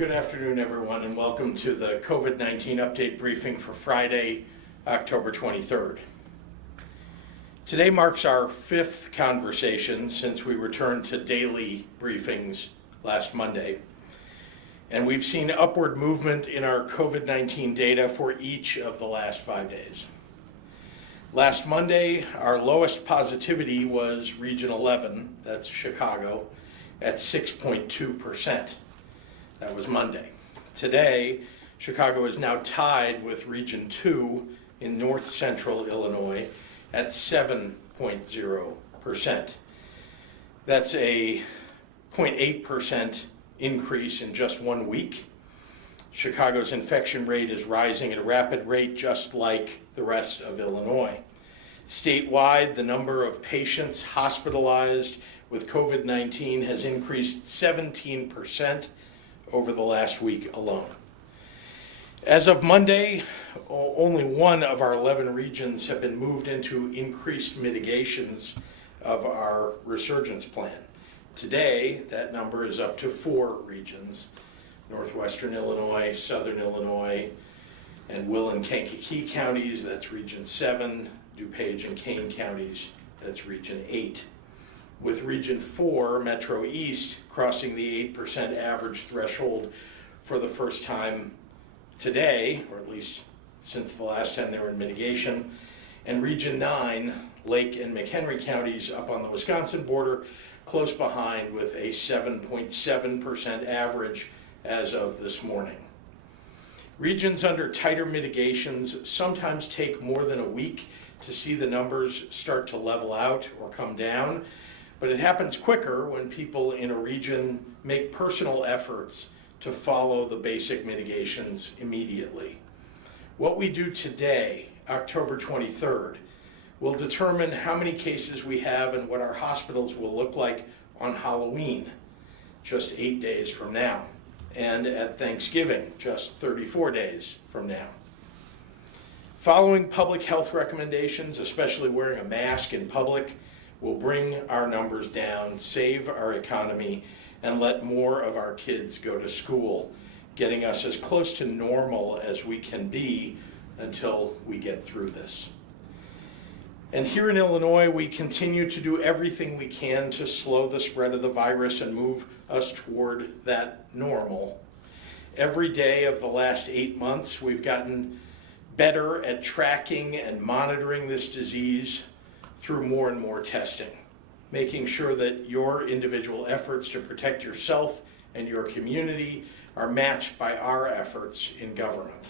Good afternoon, everyone, and welcome to the COVID-19 update briefing for Friday, October 23rd. Today marks our fifth conversation since we returned to daily briefings last Monday, and we've seen upward movement in our COVID-19 data for each of the last 5 days. Last Monday, our lowest positivity was Region 11, that's Chicago, at 6.2%. That was Monday. Today, Chicago is now tied with Region 2 in north central Illinois at 7.0%. That's a 0.8% increase in just 1 week. Chicago's infection rate is rising at a rapid rate, just like the rest of Illinois. Statewide, the number of patients hospitalized with COVID-19 has increased 17% over the last week alone. As of Monday, only one of our 11 regions have been moved into increased mitigations of our resurgence plan. Today, that number is up to 4 regions: northwestern Illinois, southern Illinois, and Will and Kankakee counties, that's Region 7, DuPage and Kane counties, that's Region 8. With Region 4, Metro East, crossing the 8% average threshold for the first time today, or at least since the last time they were in mitigation, and Region 9, Lake and McHenry counties up on the Wisconsin border, close behind with a 7.7% average as of this morning. Regions under tighter mitigations sometimes take more than a week to see the numbers start to level out or come down, but it happens quicker when people in a region make personal efforts to follow the basic mitigations immediately. What we do today, October 23rd, will determine how many cases we have and what our hospitals will look like on Halloween, just 8 days from now, and at Thanksgiving, just 34 days from now. Following public health recommendations, especially wearing a mask in public, will bring our numbers down, save our economy, and let more of our kids go to school, getting us as close to normal as we can be until we get through this. And here in Illinois, we continue to do everything we can to slow the spread of the virus and move us toward that normal. Every day of the last 8 months, we've gotten better at tracking and monitoring this disease through more and more testing, making sure that your individual efforts to protect yourself and your community are matched by our efforts in government.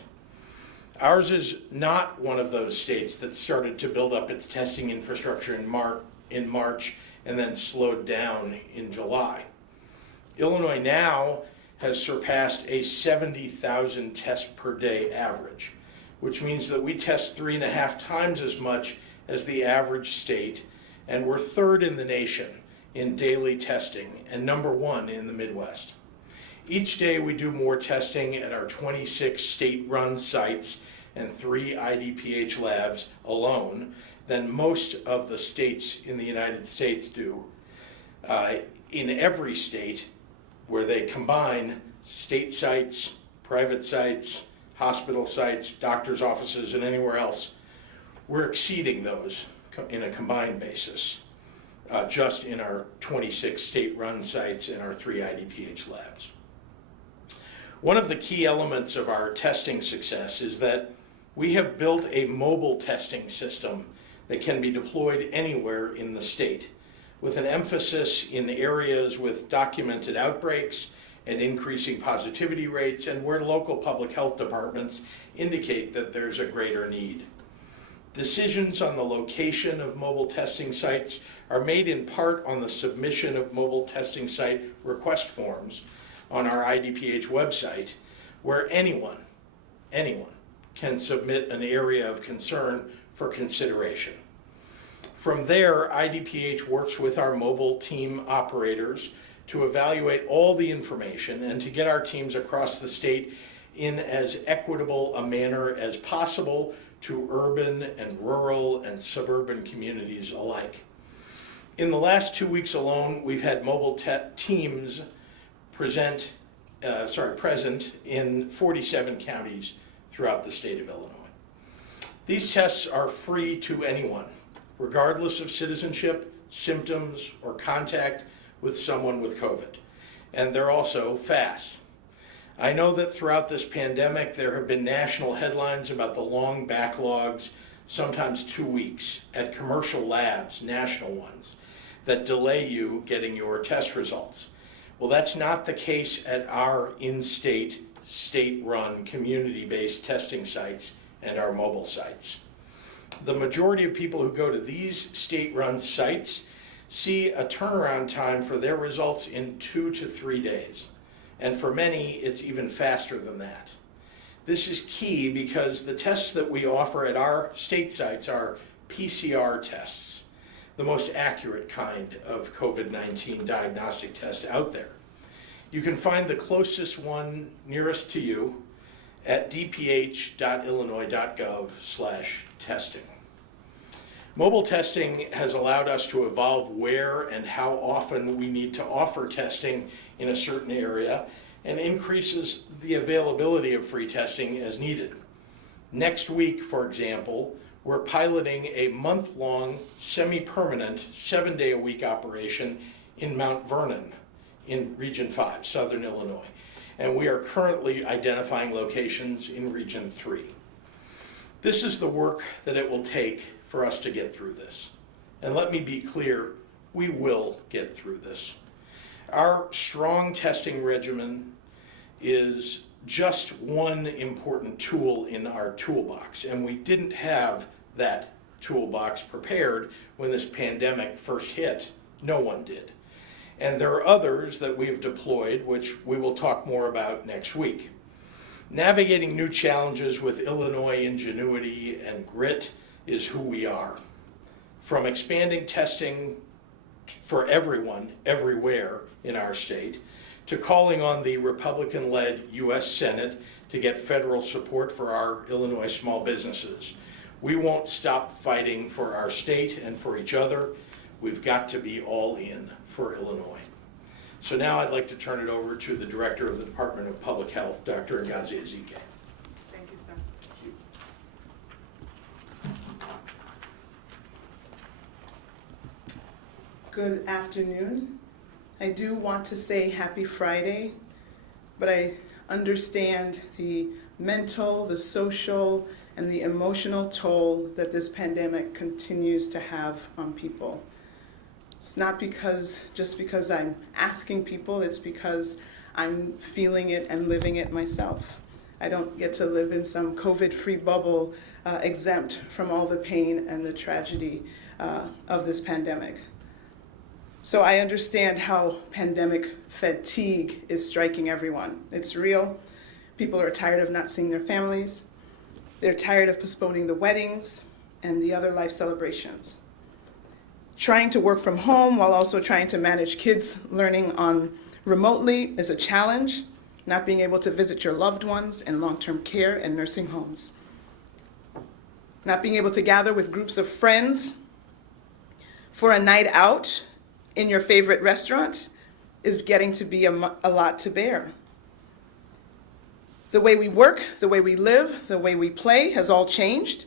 Ours is not one of those states that started to build up its testing infrastructure in March and then slowed down in July. Illinois now has surpassed a 70,000 tests per day average, which means that we test 3.5 times as much as the average state, and we're third in the nation in daily testing and number 1 in the Midwest. Each day we do more testing at our 26 state-run sites and 3 IDPH labs alone than most of the states in the United States do. In every state where they combine state sites, private sites, hospital sites, doctor's offices, and anywhere else, we're exceeding those in a combined basis, just in our 26 state-run sites and our 3 IDPH labs. One of the key elements of our testing success is that we have built a mobile testing system that can be deployed anywhere in the state, with an emphasis in areas with documented outbreaks and increasing positivity rates, and where local public health departments indicate that there's a greater need. Decisions on the location of mobile testing sites are made in part on the submission of mobile testing site request forms on our IDPH website, where anyone can submit an area of concern for consideration. From there, IDPH works with our mobile team operators to evaluate all the information and to get our teams across the state in as equitable a manner as possible to urban and rural and suburban communities alike. In the last 2 weeks alone, we've had mobile teams present present in 47 counties throughout the state of Illinois. These tests are free to anyone, regardless of citizenship, symptoms, or contact with someone with COVID. And they're also fast. I know that throughout this pandemic, there have been national headlines about the long backlogs, sometimes 2 weeks, at commercial labs, national ones, that delay you getting your test results. Well, that's not the case at our in-state, state-run, community-based testing sites and our mobile sites. The majority of people who go to these state-run sites see a turnaround time for their results in 2 to 3 days. And for many, it's even faster than that. This is key because the tests that we offer at our state sites are PCR tests, the most accurate kind of COVID-19 diagnostic test out there. You can find the closest one nearest to you at dph.illinois.gov/testing. Mobile testing has allowed us to evolve where and how often we need to offer testing in a certain area and increases the availability of free testing as needed. Next week, for example, we're piloting a month-long, semi-permanent, 7-day-a-week operation in Mount Vernon in Region 5, Southern Illinois. And we are currently identifying locations in Region 3. This is the work that it will take for us to get through this. And let me be clear, we will get through this. Our strong testing regimen is just one important tool in our toolbox, and we didn't have that toolbox prepared when this pandemic first hit. No one did. And there are others that we've deployed, which we will talk more about next week. Navigating new challenges with Illinois ingenuity and grit is who we are. From expanding testing for everyone, everywhere in our state, to calling on the Republican-led U.S. Senate to get federal support for our Illinois small businesses. We won't stop fighting for our state and for each other. We've got to be all in for Illinois. So now I'd like to turn it over to the Director of the Department of Public Health, Dr. Ngazi Ezike. Thank you, sir. Good afternoon. I do want to say happy Friday, but I understand the mental, the social, and the emotional toll that this pandemic continues to have on people. It's not just because I'm asking people, it's because I'm feeling it and living it myself. I don't get to live in some COVID-free bubble exempt from all the pain and the tragedy of this pandemic. So I understand how pandemic fatigue is striking everyone. It's real. People are tired of not seeing their families. They're tired of postponing the weddings and the other life celebrations. Trying to work from home while also trying to manage kids learning on remotely is a challenge. Not being able to visit your loved ones in long-term care and nursing homes. Not being able to gather with groups of friends for a night out in your favorite restaurant is getting to be a lot to bear. The way we work, the way we live, the way we play has all changed,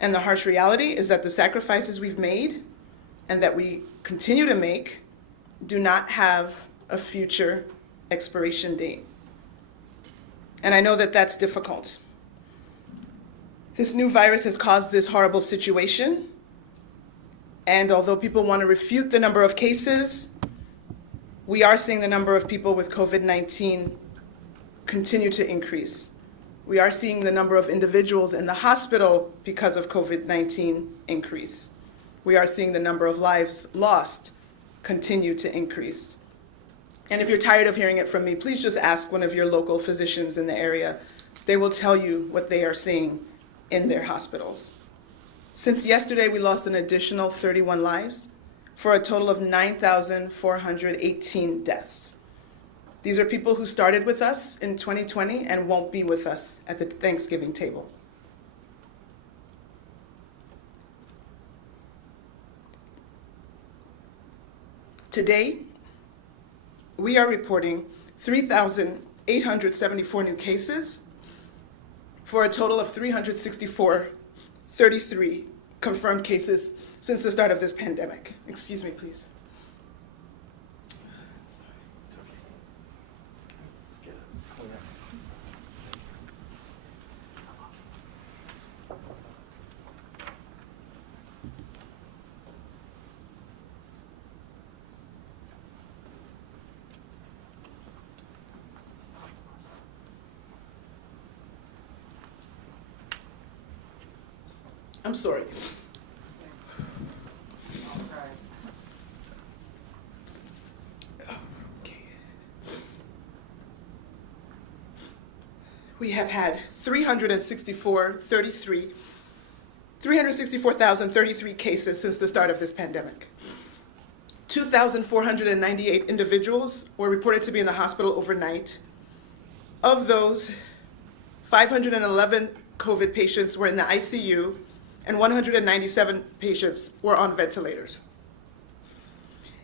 and the harsh reality is that the sacrifices we've made and that we continue to make do not have a future expiration date. And I know that that's difficult. This new virus has caused this horrible situation, and although people want to refute the number of cases, we are seeing the number of people with COVID-19 continue to increase. We are seeing the number of individuals in the hospital because of COVID-19 increase. We are seeing the number of lives lost continue to increase. And if you're tired of hearing it from me, please just ask one of your local physicians in the area. They will tell you what they are seeing in their hospitals. Since yesterday, we lost an additional 31 lives for a total of 9,418 deaths. These are people who started with us in 2020 and won't be with us at the Thanksgiving table. Today, we are reporting 3,000 874 new cases for a total of 33 confirmed cases since the start of this pandemic. Excuse me, please. I'm sorry. Okay. We have had 364,033 cases since the start of this pandemic. 2,498 individuals were reported to be in the hospital overnight. Of those, 511 COVID patients were in the ICU, and 197 patients were on ventilators.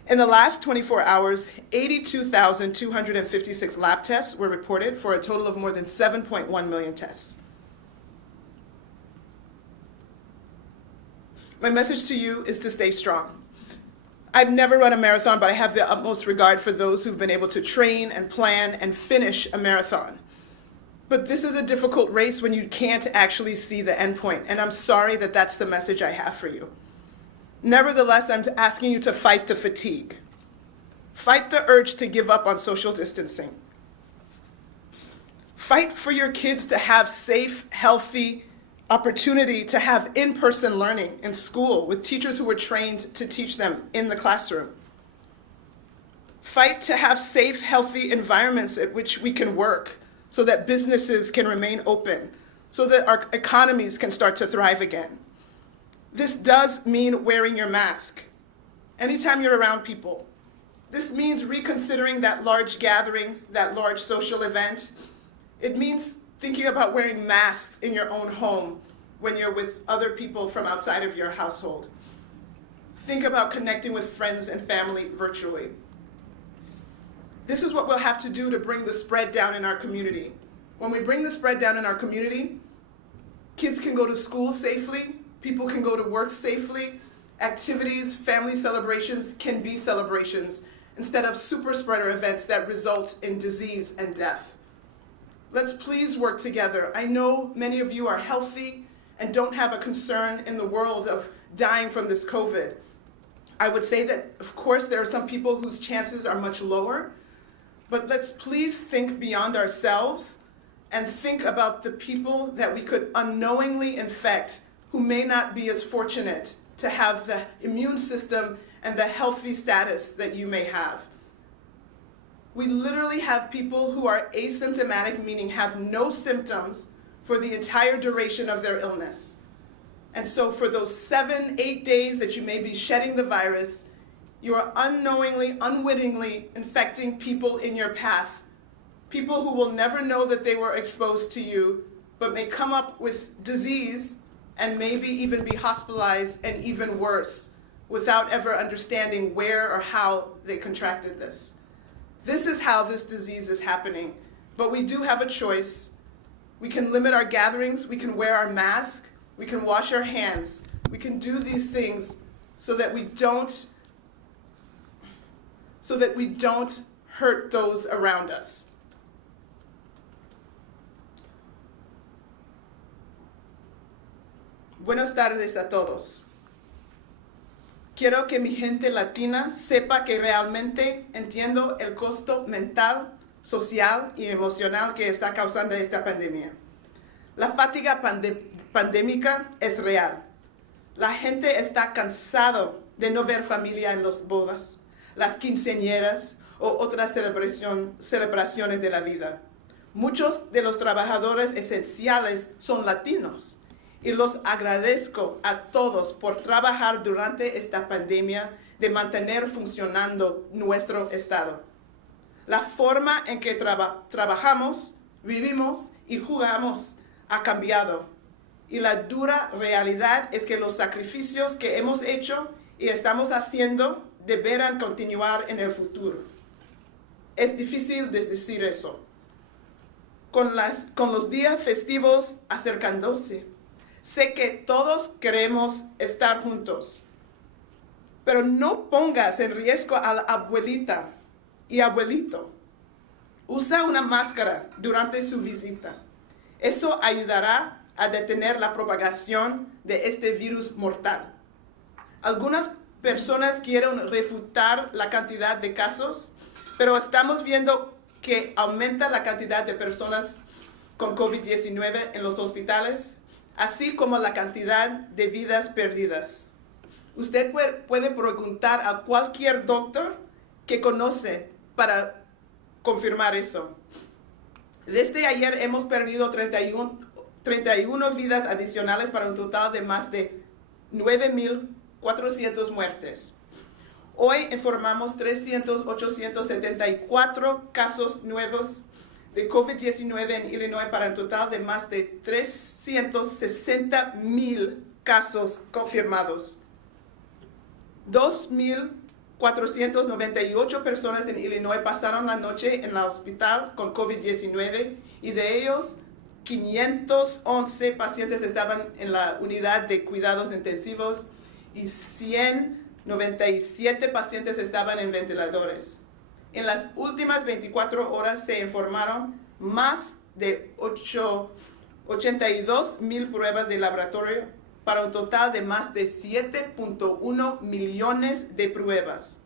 In the last 24 hours, 82,256 lab tests were reported for a total of more than 7.1 million tests. My message to you is to stay strong. I've never run a marathon, but I have the utmost regard for those who've been able to train and plan and finish a marathon. But this is a difficult race when you can't actually see the end point, and I'm sorry that that's the message I have for you. Nevertheless, I'm asking you to fight the fatigue. Fight the urge to give up on social distancing. Fight for your kids to have safe, healthy opportunity to have in-person learning in school with teachers who were trained to teach them in the classroom. Fight to have safe, healthy environments at which we can work, so that businesses can remain open, so that our economies can start to thrive again. This does mean wearing your mask anytime you're around people. This means reconsidering that large gathering, that large social event. It means thinking about wearing masks in your own home when you're with other people from outside of your household. Think about connecting with friends and family virtually. This is what we'll have to do to bring the spread down in our community. When we bring the spread down in our community, kids can go to school safely, people can go to work safely, activities, family celebrations can be celebrations instead of super spreader events that result in disease and death. Let's please work together. I know many of you are healthy and don't have a concern in the world of dying from this COVID. I would say that, of course, there are some people whose chances are much lower, but let's please think beyond ourselves and think about the people that we could unknowingly infect who may not be as fortunate to have the immune system and the healthy status that you may have. We literally have people who are asymptomatic, meaning have no symptoms for the entire duration of their illness. And so for those 7-8 days that you may be shedding the virus, you are unknowingly, unwittingly infecting people in your path. People who will never know that they were exposed to you, but may come up with disease and maybe even be hospitalized and even worse without ever understanding where or how they contracted this. This is how this disease is happening. But we do have a choice. We can limit our gatherings, we can wear our mask, we can wash our hands, we can do these things so that we don't hurt those around us. Buenas tardes a todos. Quiero que mi gente latina sepa que realmente entiendo el costo mental, social y emocional que está causando esta pandemia. La fatiga pandémica es real. La gente está cansado de no ver familia en las bodas, las quinceañeras o otras celebraciones de la vida. Muchos de los trabajadores esenciales son latinos y los agradezco a todos por trabajar durante esta pandemia de mantener funcionando nuestro estado. La forma en que trabajamos, vivimos y jugamos ha cambiado y la dura realidad es que los sacrificios que hemos hecho y estamos haciendo deberán continuar en el futuro. Es difícil de decir eso, con los días festivos acercándose. Sé que todos queremos estar juntos, pero no pongas en riesgo a la abuelita y abuelito. Usa una máscara durante su visita. Eso ayudará a detener la propagación de este virus mortal. Algunas personas quieren refutar la cantidad de casos, pero estamos viendo que aumenta la cantidad de personas con COVID-19 en los hospitales, así como la cantidad de vidas perdidas. Usted puede preguntar a cualquier doctor que conoce para confirmar eso. Desde ayer hemos perdido 31 vidas adicionales para un total de más de 9,400 muertes. Hoy informamos 874 casos nuevos de COVID-19 en Illinois para un total de más de 360,000 casos confirmados. 2,498 personas en Illinois pasaron la noche en el hospital con COVID-19 y de ellos 511 pacientes estaban en la unidad de cuidados intensivos y 197 pacientes estaban en ventiladores. En las últimas 24 horas se informaron más de 82,000 pruebas de laboratorio para un total de más de 7.1 millones de pruebas.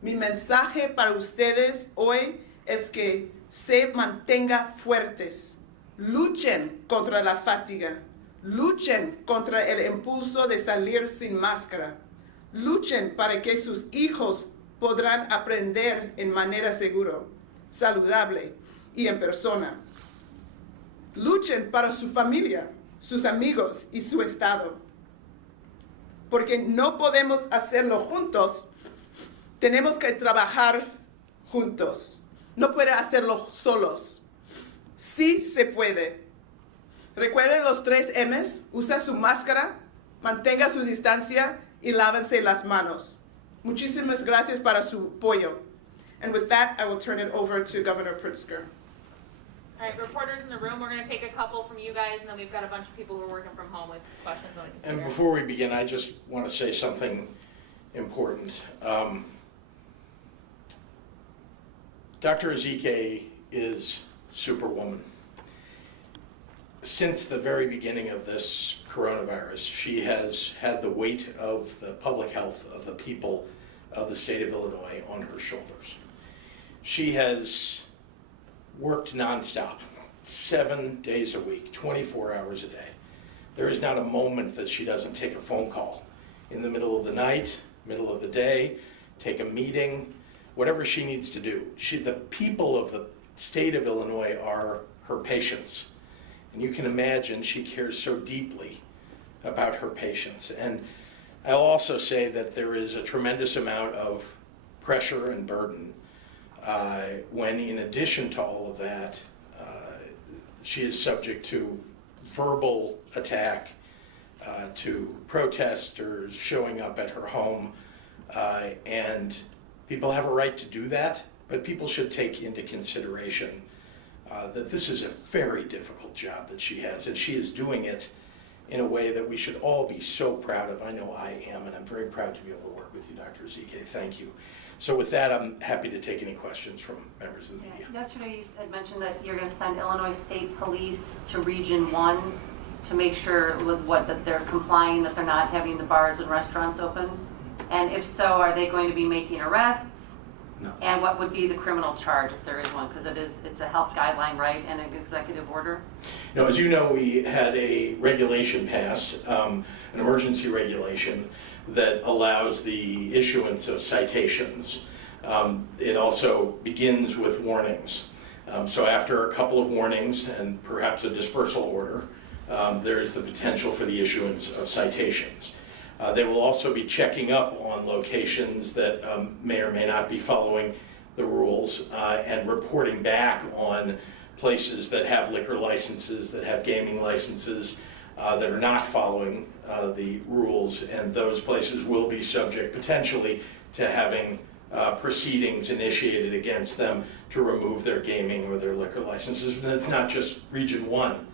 Mi mensaje para ustedes hoy es que se mantengan fuertes. Luchen contra la fatiga. Luchen contra el impulso de salir sin máscara. Luchen para que sus hijos podrán aprender en manera segura, saludable y en persona. Luchen para su familia, sus amigos y su estado. Porque no podemos hacerlo juntos, tenemos que trabajar juntos. No pueden hacerlo solos. Sí se puede. Recuerden los 3 M's, usa su máscara, mantenga su distancia y lávense las manos. Muchísimas gracias para su apoyo. And with that, I will turn it over to Governor Pritzker. All right, reporters in the room, we're going to take a couple from you guys, and then we've got a bunch of people who are working from home with questions on it. And before we begin, I just want to say something important. Dr. Ezike is Superwoman. Since the very beginning of this coronavirus, she has had the weight of the public health of the people of the state of Illinois on her shoulders. She has worked nonstop, 7 days a week, 24 hours a day. There is not a moment that she doesn't take a phone call in the middle of the night, middle of the day, take a meeting, whatever she needs to do. The people of the state of Illinois are her patients. And you can imagine she cares so deeply about her patients. And I'll also say that there is a tremendous amount of pressure and burden when, in addition to all of that, she is subject to verbal attack, to protesters showing up at her home, and people have a right to do that, but people should take into consideration that this is a very difficult job that she has, and she is doing it in a way that we should all be so proud of. I know I am, and I'm very proud to be able to work with you, Dr. Ezike. Thank you. So with that, I'm happy to take any questions from members of the media. Yesterday you had mentioned that you're going to send Illinois State Police to Region 1 to make sure that they're complying, that they're not having the bars and restaurants open. And if so, are they going to be making arrests? No. And what would be the criminal charge if there is one? Because it's a health guideline, right, and an executive order? No, as you know, we had a regulation passed, an emergency regulation that allows the issuance of citations. It also begins with warnings. So after a couple of warnings and perhaps a dispersal order, there is the potential for the issuance of citations. They will also be checking up on locations that may or may not be following the rules and reporting back on places that have liquor licenses, that have gaming licenses, that are not following the rules, and those places will be subject potentially to having proceedings initiated against them to remove their gaming or their liquor licenses. And it's not just Region 1.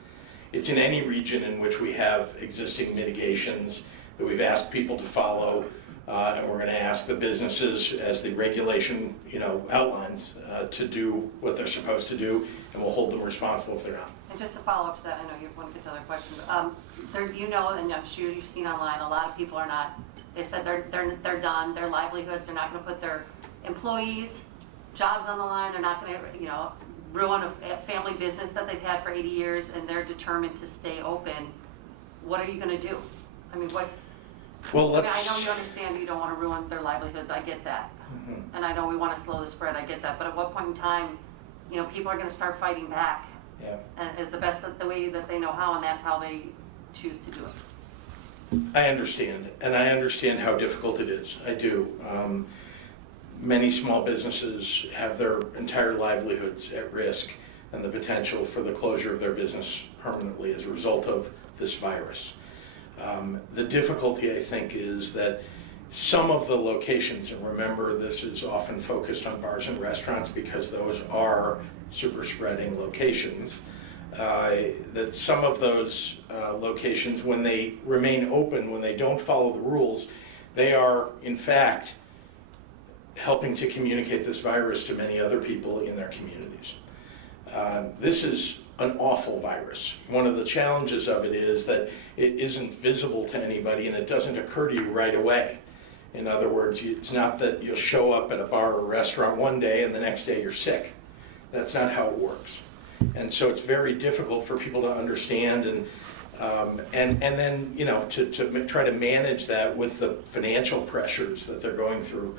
It's in any region in which we have existing mitigations that we've asked people to follow, and we're going to ask the businesses, as the regulation outlines, to do what they're supposed to do, and we'll hold them responsible if they're not. And just to follow up to that, I know you want to get to other questions. And I'm sure you've seen online, a lot of people are not. They said they're done. Their livelihoods. They're not going to put their employees' jobs on the line. They're not going to, ruin a family business that they've had for 80 years, and they're determined to stay open. What are you going to do? I mean, what? Well, I know you understand you don't want to ruin their livelihoods. I get that, and I know we want to slow the spread. I get that. But at what point in time, people are going to start fighting back? Yeah. And the way that they know how, and that's how they choose to do it. I understand, and I understand how difficult it is. I do. Many small businesses have their entire livelihoods at risk and the potential for the closure of their business permanently as a result of this virus. The difficulty, I think, is that some of the locations, and remember this is often focused on bars and restaurants because those are super spreading locations, that some of those locations, when they remain open, when they don't follow the rules, they are in fact helping to communicate this virus to many other people in their communities. This is an awful virus. One of the challenges of it is that it isn't visible to anybody and it doesn't occur to you right away. In other words, it's not that you'll show up at a bar or restaurant one day and the next day you're sick. That's not how it works. And so it's very difficult for people to understand and then to try to manage that with the financial pressures that they're going through.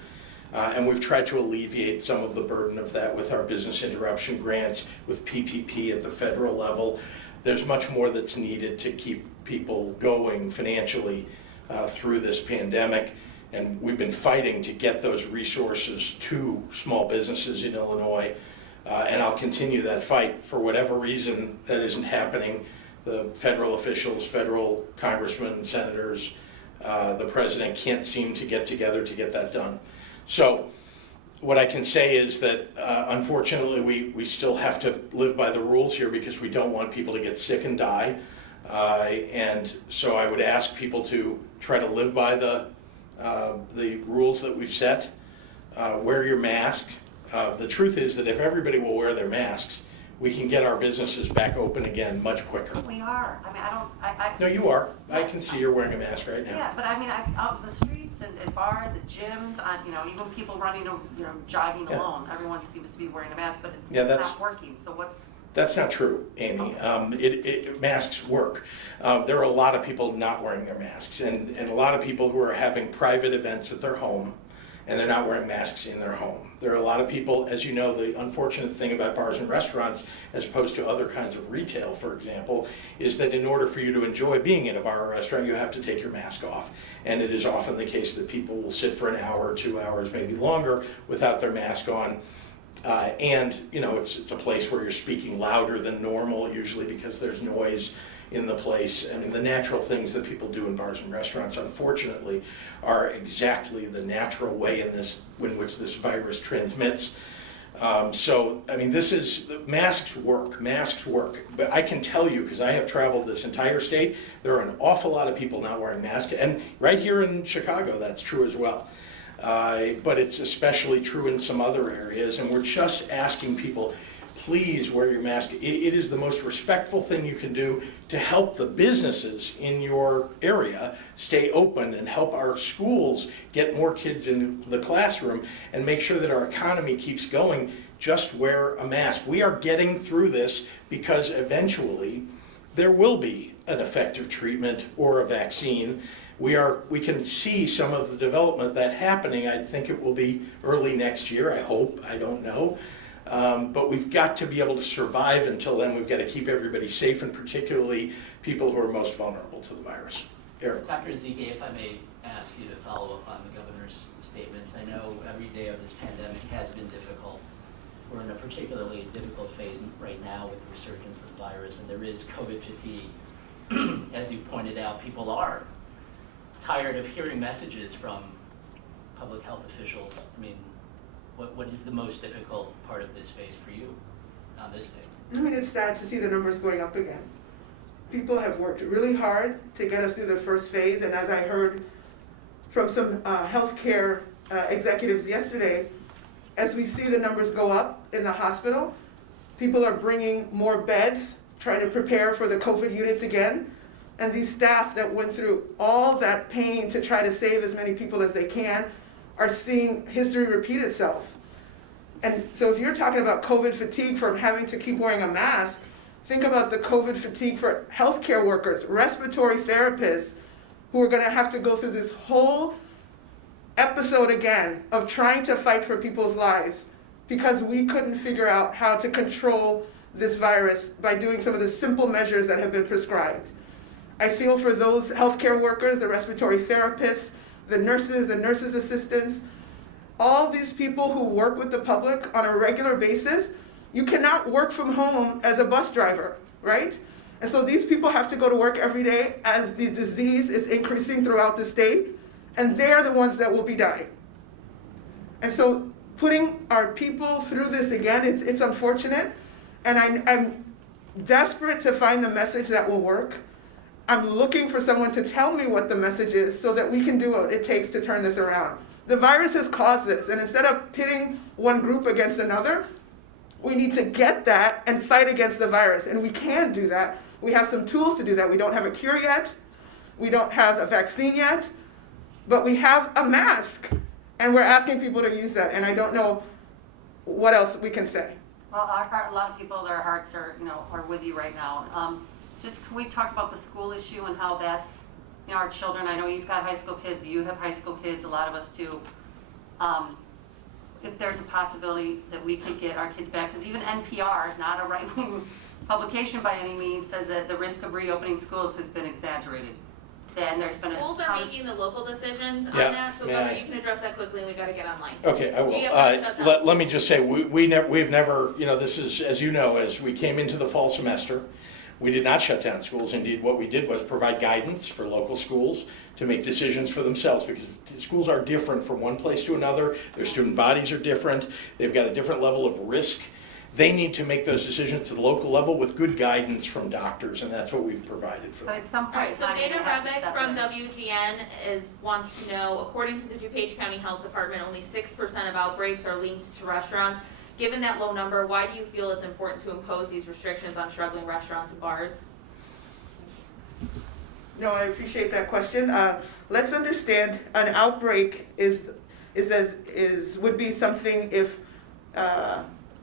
And we've tried to alleviate some of the burden of that with our business interruption grants, with PPP at the federal level. There's much more that's needed to keep people going financially through this pandemic. And we've been fighting to get those resources to small businesses in Illinois. And I'll continue that fight. For whatever reason that isn't happening, the federal officials, federal congressmen, senators, the president can't seem to get together to get that done. So what I can say is that unfortunately we still have to live by the rules here because we don't want people to get sick and die. And so I would ask people to try to live by the rules that we've set. Wear your mask. The truth is that if everybody will wear their masks, we can get our businesses back open again much quicker. We are. I mean, No, you are. I can see you're wearing a mask right now. Yeah, but I mean, out in the streets and bars, the gyms, even people running, jogging alone, everyone seems to be wearing a mask, but it's not working. So what's? That's not true, Amy. Masks work. There are a lot of people not wearing their masks, and a lot of people who are having private events at their home, and they're not wearing masks in their home. There are a lot of people, as you know, the unfortunate thing about bars and restaurants, as opposed to other kinds of retail, for example, is that in order for you to enjoy being in a bar or restaurant, you have to take your mask off. And it is often the case that people will sit for an hour, 2 hours, maybe longer, without their mask on. It's a place where you're speaking louder than normal, usually because there's noise in the place. I mean, the natural things that people do in bars and restaurants, unfortunately, are exactly the natural way in which this virus transmits. Masks work. But I can tell you, because I have traveled this entire state, there are an awful lot of people not wearing masks. And right here in Chicago, that's true as well. But it's especially true in some other areas. And we're just asking people, please wear your mask. It is the most respectful thing you can do to help the businesses in your area stay open and help our schools get more kids into the classroom and make sure that our economy keeps going. Just wear a mask. We are getting through this because eventually there will be an effective treatment or a vaccine. We can see some of the development that happening. I think it will be early next year, I hope, I don't know. But we've got to be able to survive until then. We've got to keep everybody safe, and particularly people who are most vulnerable to the virus. Eric. Dr. Zike, if I may ask you to follow up on the governor's statements. I know every day of this pandemic has been difficult. We're in a particularly difficult phase right now with the resurgence of the virus, and there is COVID fatigue. As you pointed out, people are tired of hearing messages from public health officials. I mean, What is the most difficult part of this phase for you on this day? I mean, it's sad to see the numbers going up again. People have worked really hard to get us through the first phase, and as I heard from some healthcare executives yesterday, as we see the numbers go up in the hospital, people are bringing more beds, trying to prepare for the COVID units again, and these staff that went through all that pain to try to save as many people as they can are seeing history repeat itself. And so if you're talking about COVID fatigue from having to keep wearing a mask, think about the COVID fatigue for healthcare workers, respiratory therapists, who are going to have to go through this whole episode again of trying to fight for people's lives because we couldn't figure out how to control this virus by doing some of the simple measures that have been prescribed. I feel for those healthcare workers, the respiratory therapists, the nurses' assistants, all these people who work with the public on a regular basis. You cannot work from home as a bus driver, right? And so these people have to go to work every day as the disease is increasing throughout the state, and they're the ones that will be dying. And so putting our people through this again, it's unfortunate, and I'm desperate to find the message that will work. I'm looking for someone to tell me what the message is so that we can do what it takes to turn this around. The virus has caused this, and instead of pitting one group against another, we need to get that and fight against the virus, and we can do that. We have some tools to do that. We don't have a cure yet, we don't have a vaccine yet, but we have a mask, and we're asking people to use that, and I don't know what else we can say. Well, a lot of people, their hearts are, are with you right now. Just can we talk about the school issue and how that's, our children, I know you've got high school kids, you have high school kids, a lot of us do. If there's a possibility that we could get our kids back, because even NPR, not a right-wing publication by any means, says that the risk of reopening schools has been exaggerated. Then there's been Schools are making the local decisions on Yeah, that, so yeah. Governor, you can address that quickly, and we gotta get online. Okay, I We have to shut will. down. Let me just say, we've never, this is, as you know, as we came into the fall semester, we did not shut down schools. Indeed, what we did was provide guidance for local schools to make decisions for themselves, because schools are different from one place to another. Their student bodies are different. They've got a different level of risk. They need to make those decisions at the local level with good guidance from doctors, and that's what we've provided for But them. at some All point right, in so time, Dana you're gonna have to Rebick step from in. WGN wants to know, according to the DuPage County Health Department, only 6% of outbreaks are linked to restaurants. Given that low number, why do you feel it's important to impose these restrictions on struggling restaurants and bars? No, I appreciate that question. Let's understand an outbreak would be something if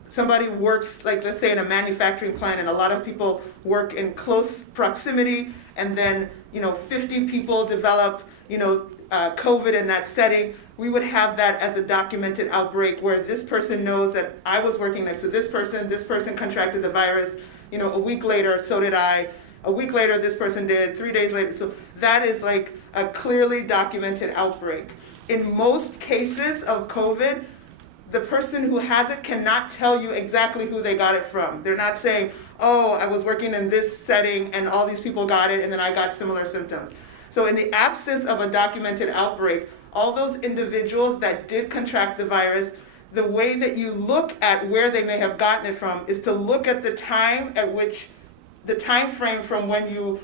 somebody works, like let's say in a manufacturing plant, and a lot of people work in close proximity, and then 50 people develop COVID in that setting. We would have that as a documented outbreak where this person knows that I was working next to this person contracted the virus, a week later, so did I. A week later, this person did, 3 days later. So that is like a clearly documented outbreak. In most cases of COVID, the person who has it cannot tell you exactly who they got it from. They're not saying, oh, I was working in this setting and all these people got it and then I got similar symptoms. So in the absence of a documented outbreak, all those individuals that did contract the virus, the way that you look at where they may have gotten it from is to look at the time at which the time frame from when you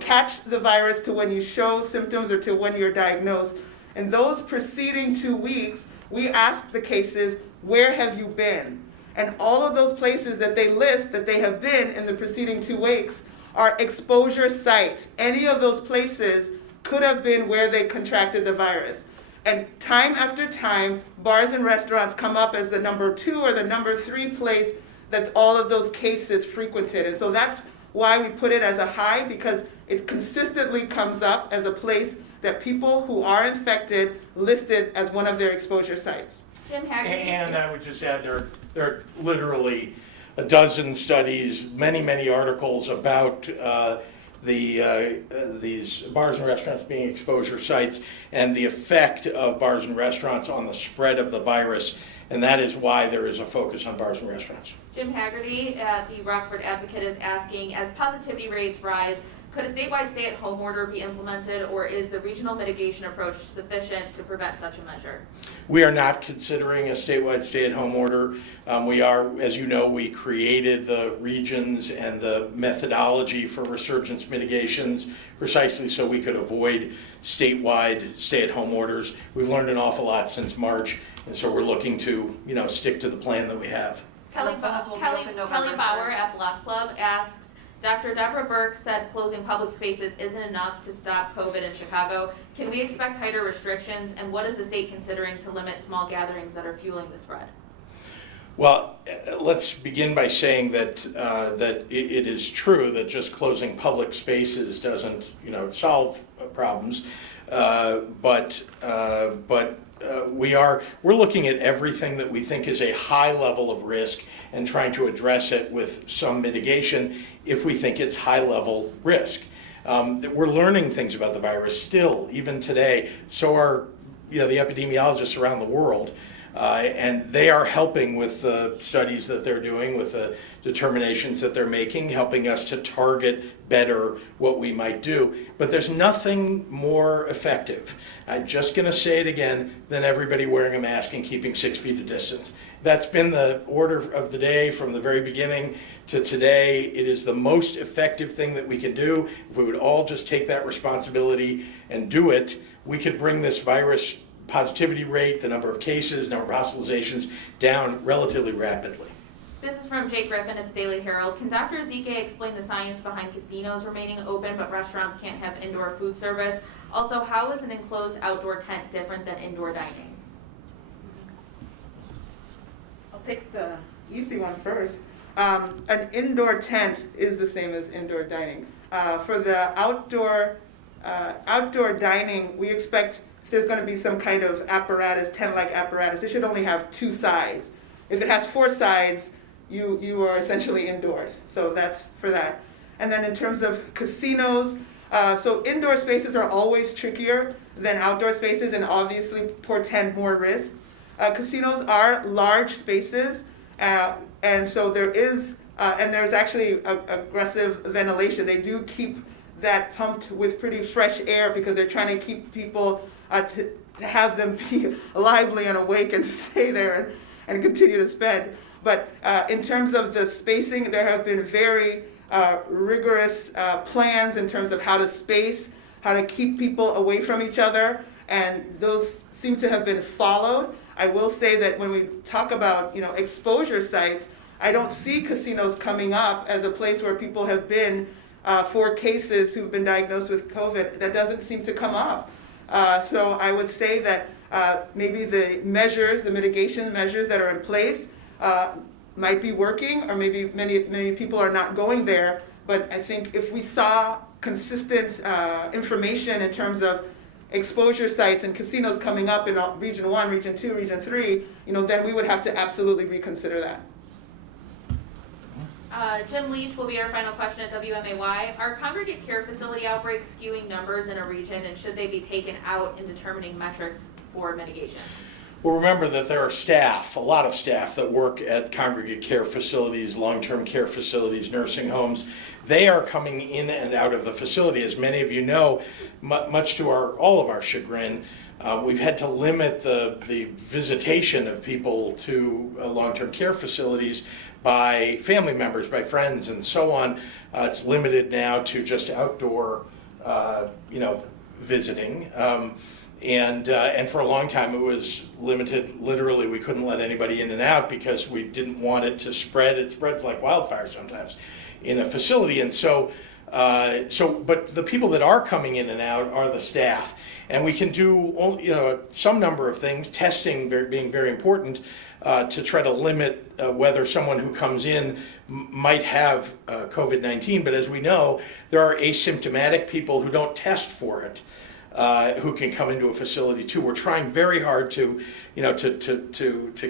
catch the virus to when you show symptoms or to when you're diagnosed. In those preceding 2 weeks, we ask the cases, where have you been? And all of those places that they list that they have been in the preceding 2 weeks are exposure sites. Any of those places could have been where they contracted the virus. And time after time, bars and restaurants come up as the number 2 or the number 3 place that all of those cases frequented. And so that's why we put it as a high, because it consistently comes up as a place that people who are infected listed as one of their exposure sites. Jim Haggerty? And I would just add, there are literally a dozen studies, many articles about these bars and restaurants being exposure sites and the effect of bars and restaurants on the spread of the virus, and that is why there is a focus on bars and restaurants. Jim Haggerty, the Rockford Advocate, is asking, as positivity rates rise, Could a statewide stay-at-home order be implemented, or is the regional mitigation approach sufficient to prevent such a measure? We are not considering a statewide stay-at-home order. We are, as you know, we created the regions and the methodology for resurgence mitigations precisely so we could avoid statewide stay-at-home orders. We've learned an awful lot since March, and so we're looking to, stick to the plan that we have. Kelly phones will be open November Bauer 3rd. at Block Club asks, Dr. Deborah Burke said closing public spaces isn't enough to stop COVID in Chicago. Can we expect tighter restrictions, and what is the state considering to limit small gatherings that are fueling the spread? Well, let's begin by saying that it is true that just closing public spaces doesn't, solve problems, but we're looking at everything that we think is a high level of risk and trying to address it with some mitigation if we think it's high level risk. We're learning things about the virus still, even today. So are the epidemiologists around the world. And they are helping with the studies that they're doing, with the determinations that they're making, helping us to target better what we might do. But there's nothing more effective, I'm just going to say it again, than everybody wearing a mask and keeping 6 feet of distance. That's been the order of the day from the very beginning to today. It is the most effective thing that we can do. If we would all just take that responsibility and do it, we could bring this virus positivity rate, the number of cases, number of hospitalizations down relatively rapidly. This is from Jake Griffin at the Daily Herald. Can Dr. Ezike explain the science behind casinos remaining open but restaurants can't have indoor food service? Also, how is an enclosed outdoor tent different than indoor dining? I'll take the easy one first. An indoor tent is the same as indoor dining. For the outdoor dining, we expect if there's going to be some kind of apparatus, tent-like apparatus, it should only have 2 sides. If it has 4 sides, you are essentially indoors. So that's for that. And then in terms of casinos, so indoor spaces are always trickier than outdoor spaces and obviously portend more risk. Casinos are large spaces, and so there is, and there's actually aggressive ventilation. They do keep that pumped with pretty fresh air because they're trying to keep people to have them be lively and awake and stay there and continue to spend. But in terms of the spacing, there have been very rigorous plans in terms of how to space, how to keep people away from each other, and those seem to have been followed. I will say that when we talk about exposure sites, I don't see casinos coming up as a place where people have been for cases who've been diagnosed with COVID. That doesn't seem to come up. So I would say that maybe the mitigation measures that are in place might be working, or maybe many people are not going there. But I think if we saw consistent information in terms of exposure sites and casinos coming up in Region 1, Region 2, Region 3, then we would have to absolutely reconsider that. Jim Leach will be our final question at WMAY. Are congregate care facility outbreaks skewing numbers in a region, and should they be taken out in determining metrics for mitigation? Well, remember that there are a lot of staff that work at congregate care facilities, long-term care facilities, nursing homes. They are coming in and out of the facility. As many of you know, much to all of our chagrin, we've had to limit the visitation of people to long-term care facilities by family members, by friends, and so on. It's limited now to just outdoor, visiting. And for a long time it was limited. Literally, we couldn't let anybody in and out because we didn't want it to spread. It spreads like wildfire sometimes in a facility. And but the people that are coming in and out are the staff. And we can do, some number of things, testing being very important, to try to limit whether someone who comes in might have COVID-19. But as we know, there are asymptomatic people who don't test for it, who can come into a facility too. We're trying very hard to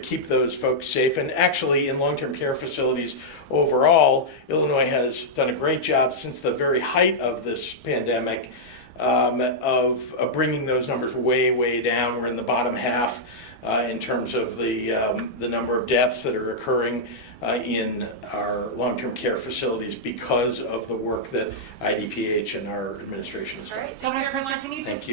keep those folks safe. And actually, in long-term care facilities overall, Illinois has done a great job since the very height of this pandemic of bringing those numbers way, way down. We're in the bottom half in terms of the number of deaths that are occurring in our long-term care facilities because of the work that IDPH and our administration is All doing. right, thank you, Governor everyone. Pritzker, can you Thank just you.